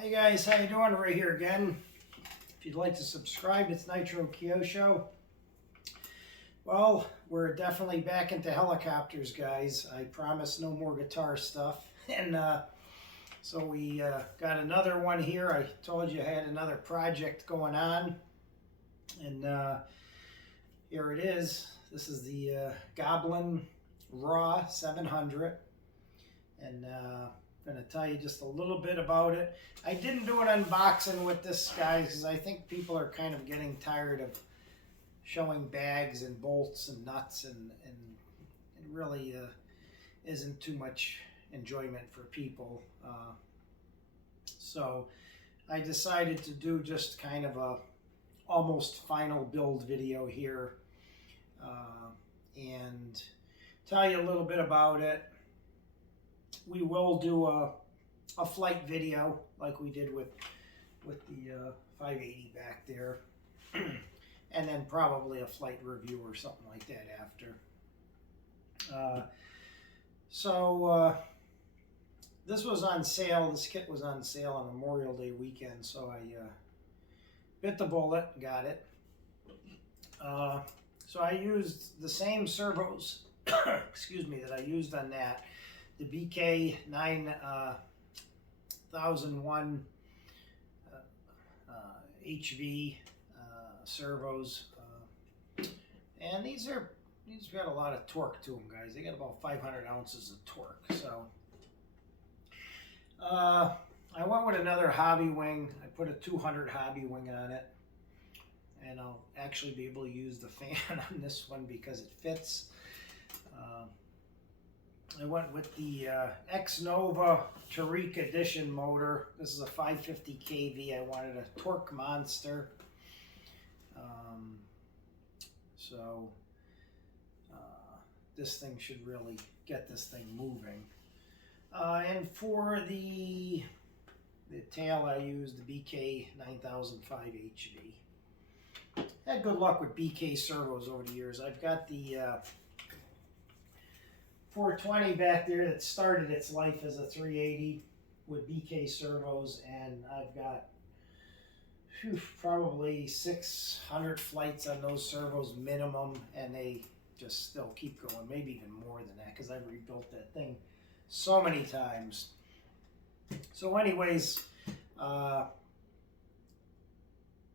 Hey guys, how you doing? Right here again. If you'd like to subscribe, it's Nitro Kyosho. Well, we're definitely back into helicopters, guys. I promise no more guitar stuff. And so we got another one here. I told you I had another project going on. And here it is. This is the Goblin Raw 700. And I'm going to tell you just a little bit about it. I didn't do an unboxing with this, guys, because I think people are kind of getting tired of showing bags and bolts and nuts, and it really isn't too much enjoyment for people. So I decided to do just kind of a almost final build video here and tell you a little bit about it. We will do a flight video like we did with the 580 back there, and then probably a flight review or something like that after. This was on sale. This kit was on sale on Memorial Day weekend, so I bit the bullet, got it. So I used the same servos, excuse me, that I used on that. The BK 9001 HV servos, and these got a lot of torque to them, guys. They got about 500 ounces of torque. So I went with another hobby wing. I put a 200 hobby wing on it, and I'll actually be able to use the fan on this one because it fits. I went with the X-Nova Tariq Edition motor. This is a 550 kV. I wanted a torque monster. This thing should really get this thing moving. And for the tail, I used the BK 9005 HV. Had good luck with BK servos over the years. I've got the 420 back there that started its life as a 380 with BK servos, and I've got probably 600 flights on those servos minimum, and they just still keep going, maybe even more than that, because I've rebuilt that thing so many times. So anyways,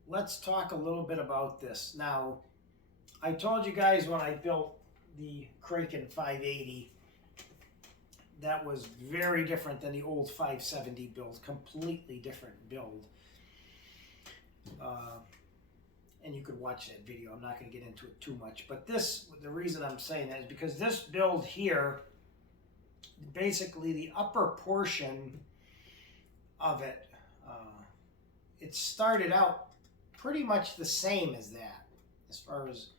let's talk a little bit about this. Now, I told you guys when I built the Kraken 580, that was very different than the old 570 build, completely different build. And you could watch that video. I'm not going to get into it too much, but the reason I'm saying that is because this build here, basically the upper portion of it, it started out pretty much the same as that, as far as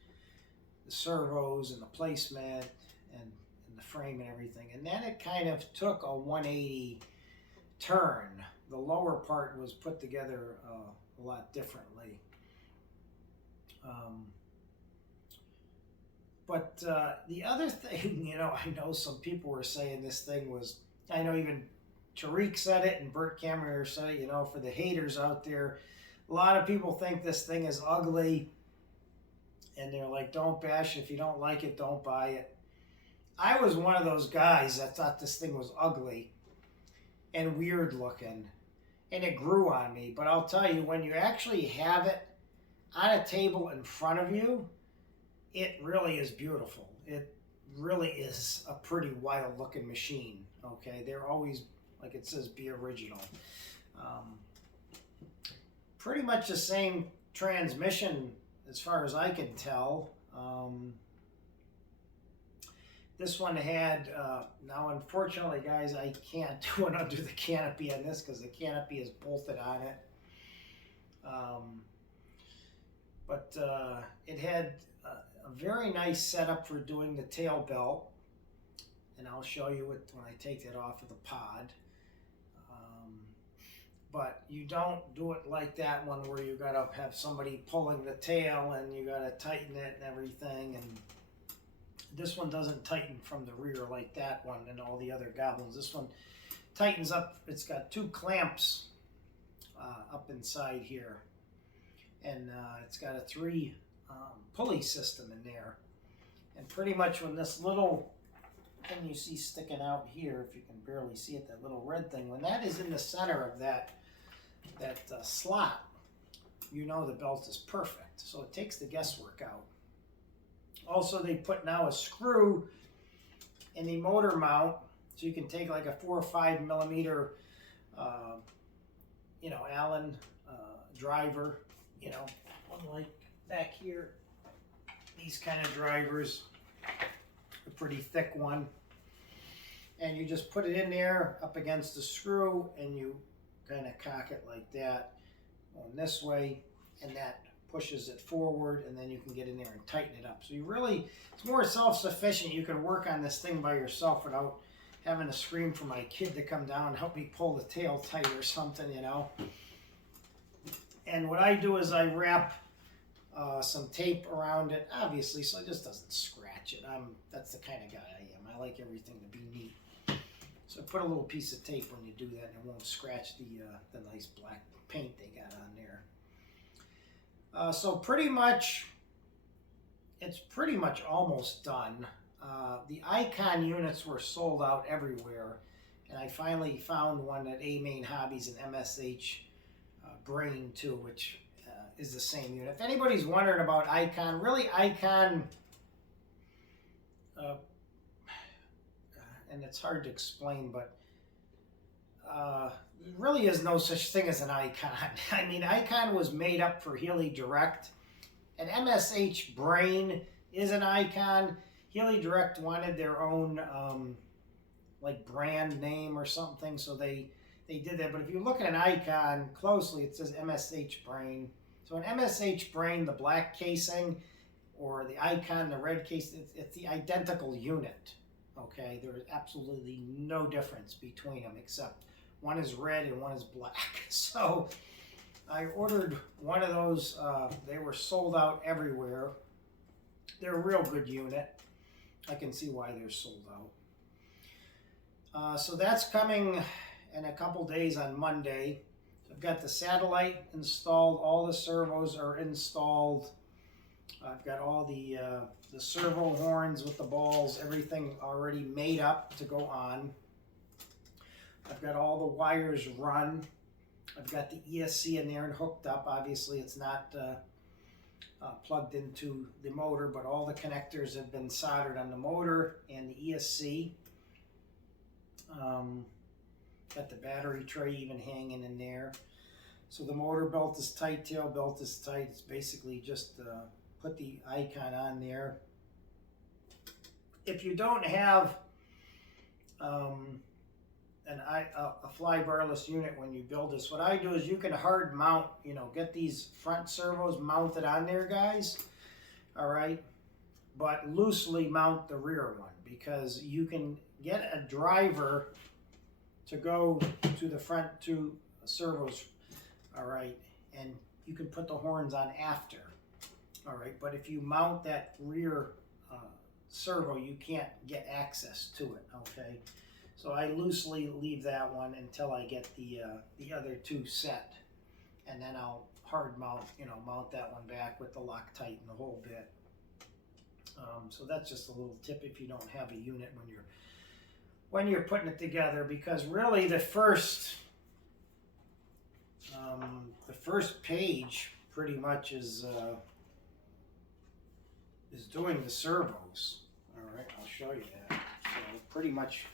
the servos and the placement and the frame and everything. And then it kind of took a 180 turn. The lower part was put together a lot differently. But the other thing, I know some people were saying this thing was, I know even Tariq said it and Bert Kammerer said it, for the haters out there, a lot of people think this thing is ugly. And they're like, don't bash it. If you don't like it, don't buy it. I was one of those guys that thought this thing was ugly and weird looking. And it grew on me. But I'll tell you, when you actually have it on a table in front of you, it really is beautiful. It really is a pretty wild looking machine. Okay, they're always, like it says, be original. Pretty much the same transmission as far as I can tell. This one had, now unfortunately guys, I can't do it under the canopy on this because the canopy is bolted on it. But it had a very nice setup for doing the tail belt. And I'll show you it when I take that off of the pod. But you don't do it like that one where you gotta have somebody pulling the tail and you gotta tighten it and everything. And this one doesn't tighten from the rear like that one and all the other Goblins. This one tightens up. It's got two clamps up inside here. And it's got a 3 pulley system in there. And pretty much when this little thing you see sticking out here, if you can barely see it, that little red thing, when that is in the center of that slot, you know the belt is perfect. So it takes the guesswork out. Also, they put now a screw in the motor mount, so you can take like a 4 or 5 millimeter, you know, Allen driver, you know, like back here, these kind of drivers, a pretty thick one, and you just put it in there up against the screw, and you kind of cock it like that, going this way, and that pushes it forward, and then you can get in there and tighten it up. So you really, it's more self-sufficient. You can work on this thing by yourself without having to scream for my kid to come down and help me pull the tail tight or something, you know. And what I do is I wrap some tape around it, obviously, so it just doesn't scratch it. That's the kind of guy I am. I like everything to be neat. So put a little piece of tape when you do that, and it won't scratch the nice black paint they got on there. So pretty much, it's pretty much almost done. The icon units were sold out everywhere, and I finally found one at A Main Hobbies and MSH Brain too, which is the same unit. If anybody's wondering about icon, really icon, and it's hard to explain, but really is no such thing as an icon. I mean, icon was made up for Healy Direct, and MSH Brain is an icon. Healy Direct wanted their own like brand name or something, so they did that. But if you look at an icon closely, it says MSH Brain. So an MSH Brain, the black casing, or the icon, the red case, it's the identical unit. Okay, there is absolutely no difference between them, except one is red and one is black. So I ordered one of those. They were sold out everywhere. They're a real good unit. I can see why they're sold out. So that's coming in a couple days on Monday. I've got the satellite installed. All the servos are installed. I've got all the servo horns with the balls, everything already made up to go on. I've got all the wires run. I've got the ESC in there and hooked up. Obviously, it's not plugged into the motor, but all the connectors have been soldered on the motor and the ESC. Got the battery tray even hanging in there. So the motor belt is tight, tail belt is tight. It's basically just put the icon on there. If you don't have a fly barless unit when you build this, what I do is you can hard mount, you know, get these front servos mounted on there, guys. All right, but loosely mount the rear one, because you can get a driver to go to the front two servos, all right, and you can put the horns on after, all right, but if you mount that rear servo, you can't get access to it, okay? So I loosely leave that one until I get the other two set, and then I'll hard mount, you know, mount that one back with the Loctite and the whole bit. So that's just a little tip if you don't have a unit when you're putting it together, because really the first page pretty much is doing the servos. All right, I'll show you that. So pretty much,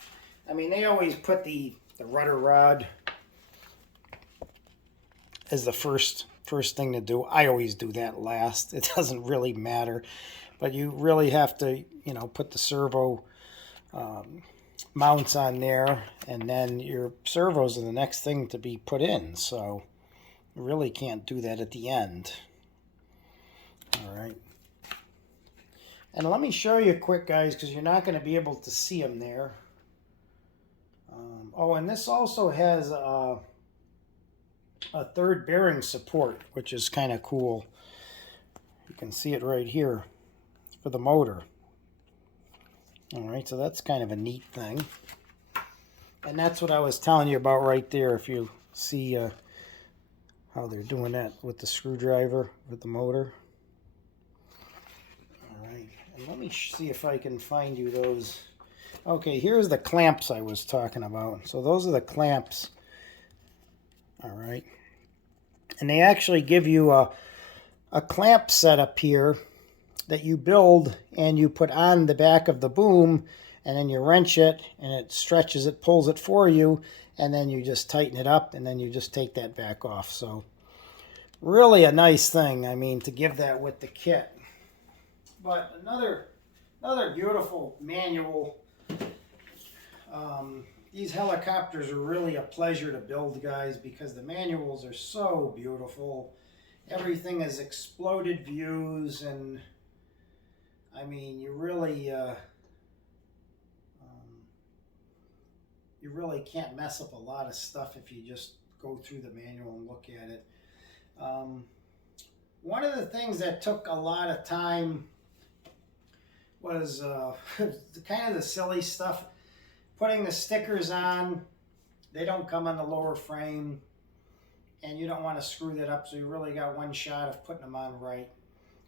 I mean, they always put the rudder rod as the first thing to do. I always do that last. It doesn't really matter, but you really have to, you know, put the servo mounts on there, and then your servos are the next thing to be put in. So you really can't do that at the end. All right. And let me show you quick, guys, because you're not going to be able to see them there. Oh, and this also has a third bearing support, which is kind of cool. You can see it right here for the motor. All right, so that's kind of a neat thing. And that's what I was telling you about right there. If you see how they're doing that with the screwdriver, with the motor. All right, and let me see if I can find you those. Okay, here's the clamps I was talking about. So those are the clamps. All right. And they actually give you a clamp setup here that you build and you put on the back of the boom, and then you wrench it and it stretches it, pulls it for you, and then you just tighten it up and then you just take that back off. So really a nice thing, I mean, to give that with the kit. But another beautiful manual. These helicopters are really a pleasure to build, guys, because the manuals are so beautiful. Everything is exploded views, and I mean, you really can't mess up a lot of stuff if you just go through the manual and look at it. One of the things that took a lot of time was kind of the silly stuff. Putting the stickers on, they don't come on the lower frame, and you don't want to screw that up, so you really got one shot of putting them on right.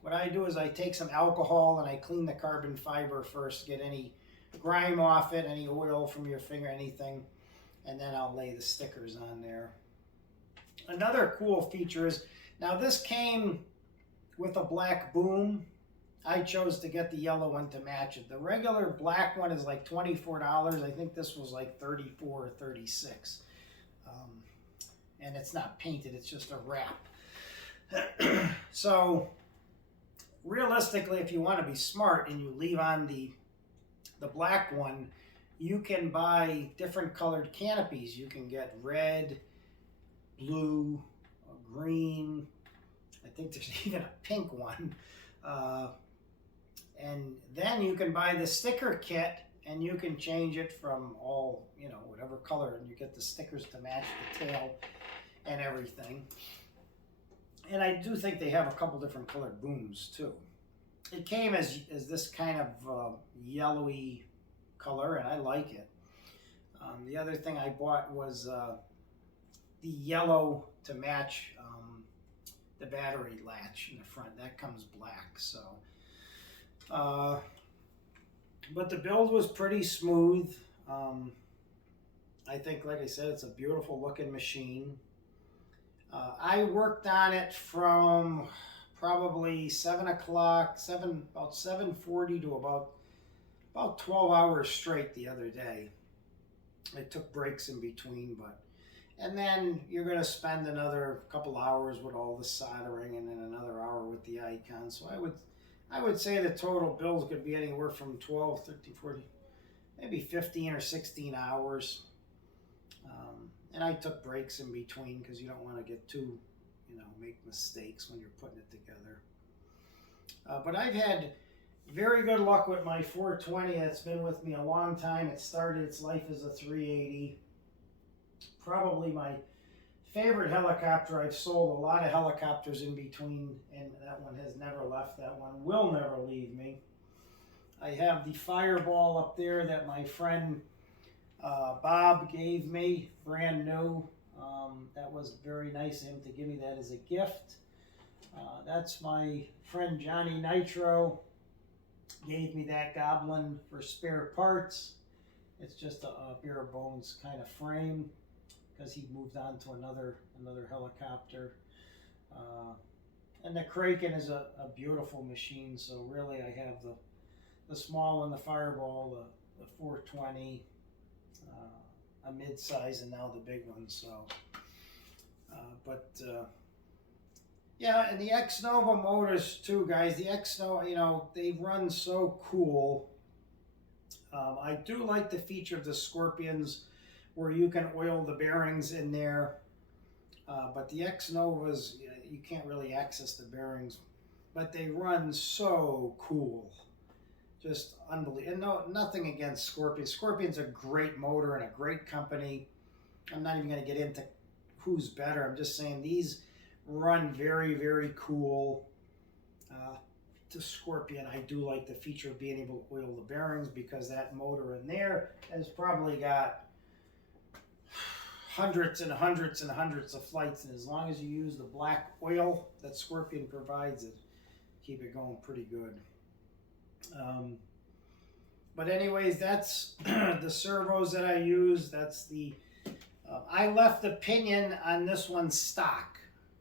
What I do is I take some alcohol and I clean the carbon fiber first, get any grime off it, any oil from your finger, anything, and then I'll lay the stickers on there. Another cool feature is, now this came with a black boom. I chose to get the yellow one to match it. The regular black one is like $24. I think this was like $34 or $36. And it's not painted, it's just a wrap. So realistically, if you want to be smart and you leave on the black one, you can buy different colored canopies. You can get red, blue, green. I think there's even a pink one. And then you can buy the sticker kit and you can change it from all, you know, whatever color, and you get the stickers to match the tail and everything. And I do think they have a couple different colored booms too. It came as this kind of yellowy color, and I like it. The other thing I bought was the yellow to match the battery latch in the front. That comes black, so. But the build was pretty smooth. I think, like I said, it's a beautiful looking machine. I worked on it from probably 7 o'clock, about 7:40 to about 12 hours straight the other day. I took breaks in between, and then you're going to spend another couple hours with all the soldering, and then another hour with the icon. So I would say the total build could be anywhere from 12, 13, 14, maybe 15 or 16 hours. And I took breaks in between because you don't want to get too, make mistakes when you're putting it together. But I've had very good luck with my 420. It's been with me a long time. It started its life as a 380. Probably my favorite helicopter. I've sold a lot of helicopters in between, and that one has never left. That one will never leave me. I have the Fireball up there that my friend Bob gave me, brand new. That was very nice of him to give me that as a gift. That's my friend Johnny Nitro. Gave me that Goblin for spare parts. It's just a bare bones kind of frame, because he moved on to another helicopter. And the Kraken is a beautiful machine, so really I have the small one, the Fireball, the 420, a mid-size, and now the big one. So, yeah, and the X-Nova motors too, guys. The X-Nova, they run so cool. I do like the feature of the Scorpions, where you can oil the bearings in there, but the X-Novas, you can't really access the bearings, but they run so cool, just unbelievable. And nothing against Scorpion. Scorpion's a great motor and a great company. I'm not even going to get into who's better. I'm just saying these run very, very cool. To Scorpion, I do like the feature of being able to oil the bearings, because that motor in there has probably got hundreds and hundreds and hundreds of flights, and as long as you use the black oil that Scorpion provides, it keep it going pretty good. But anyways, that's the servos that I use. That's the I left opinion on this one stock,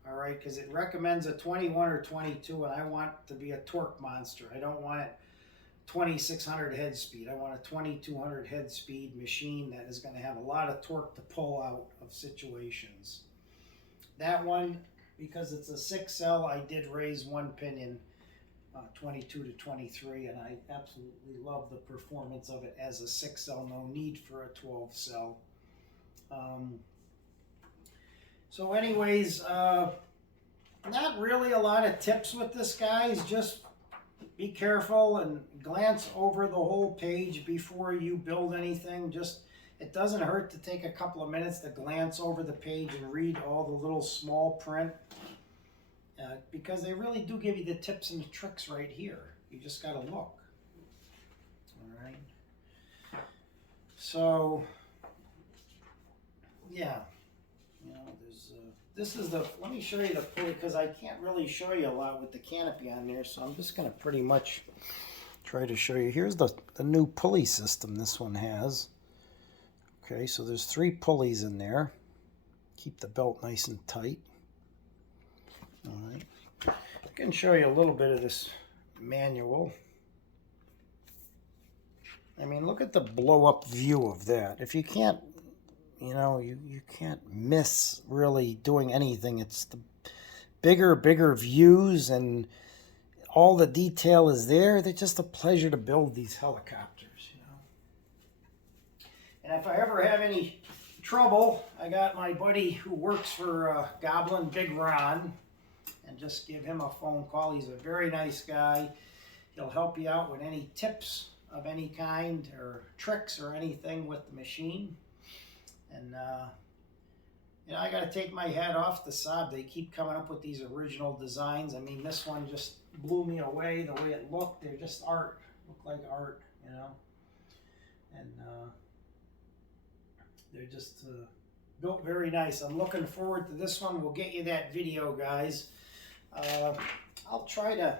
all right, because it recommends a 21 or 22, and I want to be a torque monster. I don't want it 2600 head speed. I want a 2200 head speed machine that is going to have a lot of torque to pull out of situations. That one, because it's a 6L, I did raise one pinion, 22 to 23, and I absolutely love the performance of it as a 6L. No need for a 12 cell. So anyways, not really a lot of tips with this, guys. Just be careful and glance over the whole page before you build anything. Just, it doesn't hurt to take a couple of minutes to glance over the page and read all the little small print, because they really do give you the tips and the tricks right here. You just got to look. All right. So, yeah. You know, there's this is the, let me show you the pulley, because I can't really show you a lot with the canopy on there, so I'm just going to pretty much try to show you. Here's the new pulley system this one has. Okay, so there's 3 pulleys in there. Keep the belt nice and tight. All right. I can show you a little bit of this manual. I mean, look at the blow-up view of that. If you can't, you know, you can't miss really doing anything. It's the bigger views, and all the detail is there. They're just a pleasure to build these helicopters, you know. And if I ever have any trouble, I got my buddy who works for Goblin, Big Ron, and just give him a phone call. He's a very nice guy. He'll help you out with any tips of any kind or tricks or anything with the machine. And, you know, I got to take my hat off to Sab. They keep coming up with these original designs. I mean, this one just blew me away, the way it looked. They're just art. Look like art, you know. And they're just built very nice. I'm looking forward to this one. We'll get you that video, guys. I'll try to,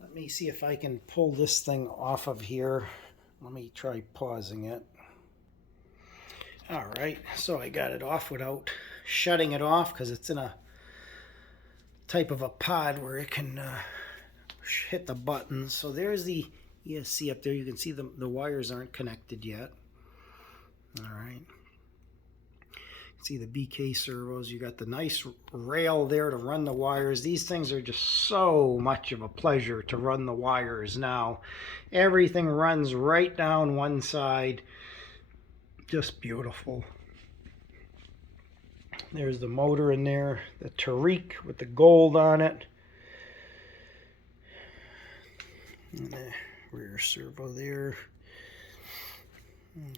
let me see if I can pull this thing off of here. Let me try pausing it. All right, so I got it off without shutting it off, because it's in a type of a pod where it can hit the buttons. So there's the ESC up there. You can see the wires aren't connected yet. All right. See the BK servos. You got the nice rail there to run the wires. These things are just so much of a pleasure to run the wires now. Everything runs right down one side. Just beautiful. There's the motor in there, the Tariq with the gold on it. And the rear servo there.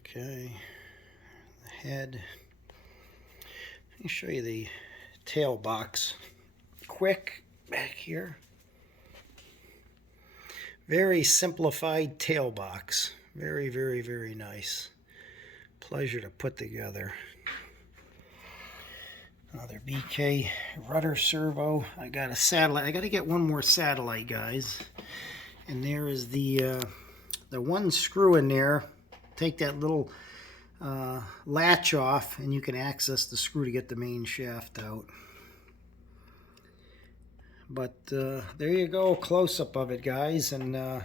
Okay, the head. Let me show you the tail box quick back here. Very simplified tail box. Very, very, very nice. Pleasure to put together. Another BK rudder servo. I got a satellite. I got to get one more satellite, guys. And there is the one screw in there. Take that little latch off, and you can access the screw to get the main shaft out. But there you go, close-up of it, guys. And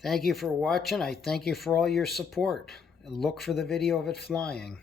thank you for watching. I thank you for all your support. And look for the video of it flying.